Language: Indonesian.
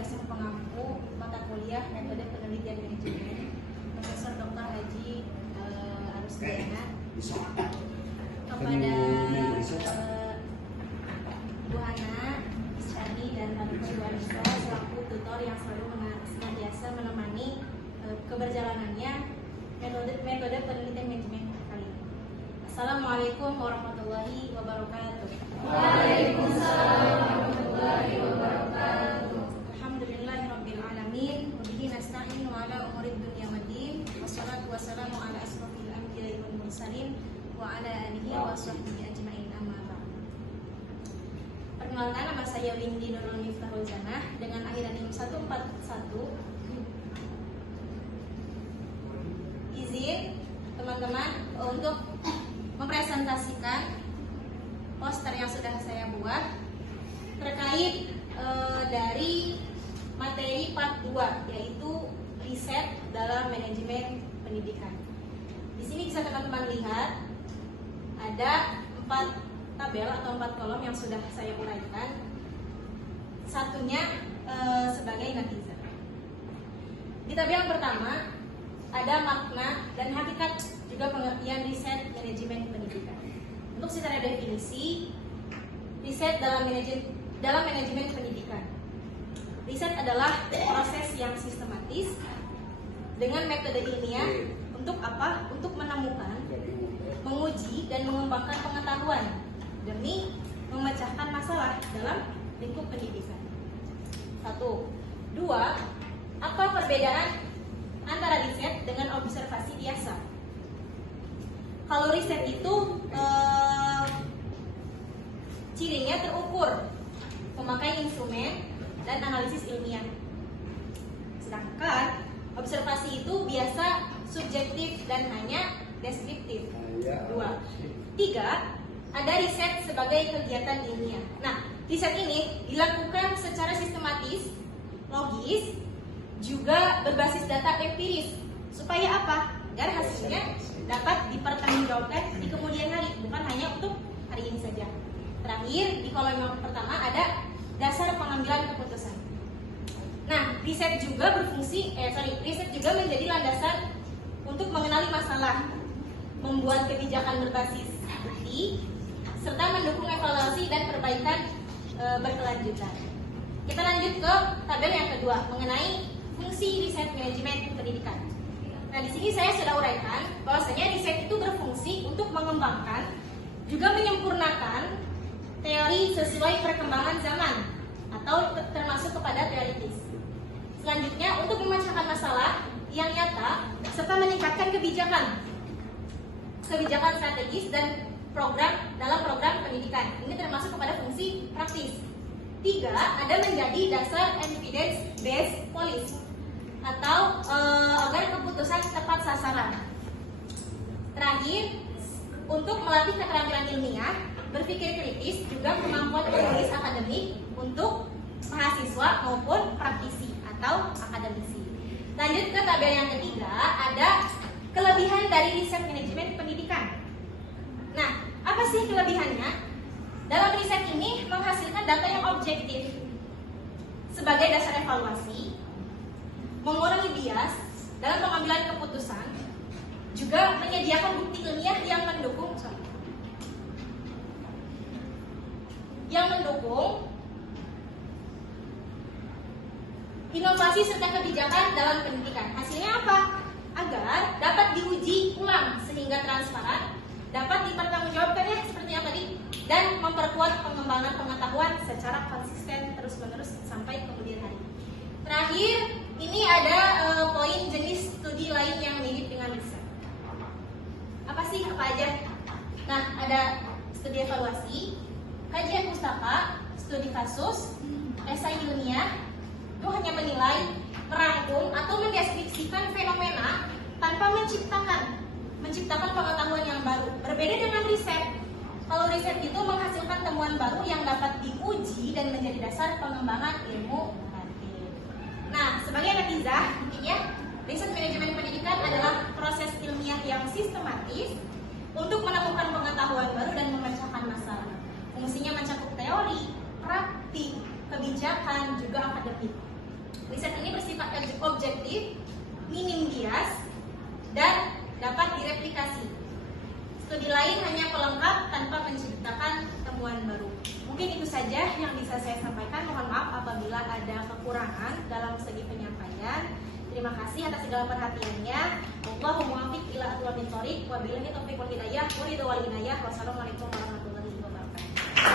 dosen pengampu mata kuliah metode penelitian manajemen Profesor Dr. Haji Arusdiana, kepada Bu Hana, Isyani, dan Pak Iwanto selaku tutor yang selalu senantiasa menemani keberjalanannya metode penelitian manajemen kali ini. Assalamualaikum warahmatullahi wabarakatuh. Waalaikumsalam warahmatullahi wabarakatuh. Alhamdulillahirabbil alamin, wa bihi nasta'in wa ala umuri dunya waddin. Wassalatu wassalamu ala asrofil anbiya'i wal mursalin wa ala alihi wa sahbihi ajmain, amma ba'd. Perkenalkan, nama saya Windy Nurul Miftahul Janah dengan akhiran NIM 141. Izin teman-teman untuk mempresentasikan poster yang sudah saya buat terkait dari materi part 2, yaitu riset dalam manajemen pendidikan. Di sini bisa teman-teman lihat ada 4 tabel atau 4 kolom yang sudah saya uraikan. Satunya sebagai netizen. Di tabel yang pertama ada makna dan hakikat juga pengertian riset manajemen pendidikan. Untuk secara definisi, riset dalam manajemen pendidikan. Riset adalah proses yang sistematis dengan metode ilmiah untuk apa? Untuk menemukan, menguji, dan mengembangkan pengetahuan demi memecahkan masalah dalam lingkup pendidikan. 1. 2. Apa perbedaan antara riset dengan observasi biasa? Kalau riset itu cirinya terukur, memakai instrumen dan analisis ilmiah. Sedangkan observasi itu biasa subjektif dan hanya deskriptif. 2. 3. Ada riset sebagai kegiatan ilmiah. Nah, riset ini dilakukan secara sistematis, logis, juga berbasis data empiris. Supaya apa? Agar hasilnya dapat dipertanggungjawabkan di kemudian hari, bukan hanya untuk hari ini saja. Terakhir, di kolom yang pertama ada dasar pengambilan keputusan. Nah, riset juga riset juga menjadi landasan untuk mengenali masalah, membuat kebijakan berbasis bukti, serta mendukung evaluasi dan perbaikan berkelanjutan. Kita lanjut ke tabel yang kedua mengenai fungsi riset manajemen pendidikan. Nah, di sini saya sudah uraikan bahwasanya riset itu berfungsi untuk mengembangkan juga menyempurnakan teori sesuai perkembangan zaman atau termasuk kepada teoritis. Selanjutnya, untuk memecahkan masalah yang nyata serta meningkatkan kebijakan strategis dan dalam program pendidikan. Ini termasuk kepada fungsi praktis. 3. Ada menjadi dasar evidence based policy atau agar keputusan tepat sasaran. Terakhir, untuk melatih keterampilan ilmiah, berpikir kritis, juga kemampuan menulis akademik untuk mahasiswa maupun praktisi atau akademisi. Lanjut ke tabel yang ketiga, ada kelebihan dari riset manajemen pendidikan. Nah, apa sih kelebihannya? Dalam riset ini menghasilkan data yang objektif sebagai dasar evaluasi, mengurangi bias dalam pengambilan keputusan, juga menyediakan bukti ilmiah yang mendukung inovasi serta kebijakan dalam pendidikan. Hasilnya apa? Agar dapat diuji ulang sehingga transparan, dapat dipertanggungjawabkan ya seperti yang tadi, dan memperkuat pengembangan pengetahuan secara konsisten terus-menerus sampai kemudian hari. Terakhir, ini ada poin jenis studi lain yang mirip dengan riset. Apa sih? Apa aja? Nah, ada studi evaluasi, kajian pustaka, studi kasus, esai ilmiah. Itu hanya menilai, merangkum, atau mendeskripsikan fenomena tanpa menciptakan pengetahuan yang baru. Berbeda dengan riset. Kalau riset itu menghasilkan temuan baru yang dapat diuji dan menjadi dasar pengembangan ilmu naratif. Nah, sebagai netizen, intinya riset manajemen pendidikan adalah proses ilmiah yang sistematis untuk menemukan pengetahuan baru dan memecahkan masalah. Fungsinya mencakup teori, praktik, kebijakan, juga akademik. Riset ini bersifat objektif, minim bias, dan dapat direplikasi. Studi lain hanya pelengkap tanpa menciptakan temuan baru. Mungkin itu saja yang bisa saya sampaikan. Mohon maaf apabila ada kekurangan dalam segi penyampaian. Terima kasih atas segala perhatiannya. Wallahul muwaffiq ila aqwamit thoriq. Wabillahi taufiq wal hidayah. Wassalamualaikum warahmatullahi wabarakatuh.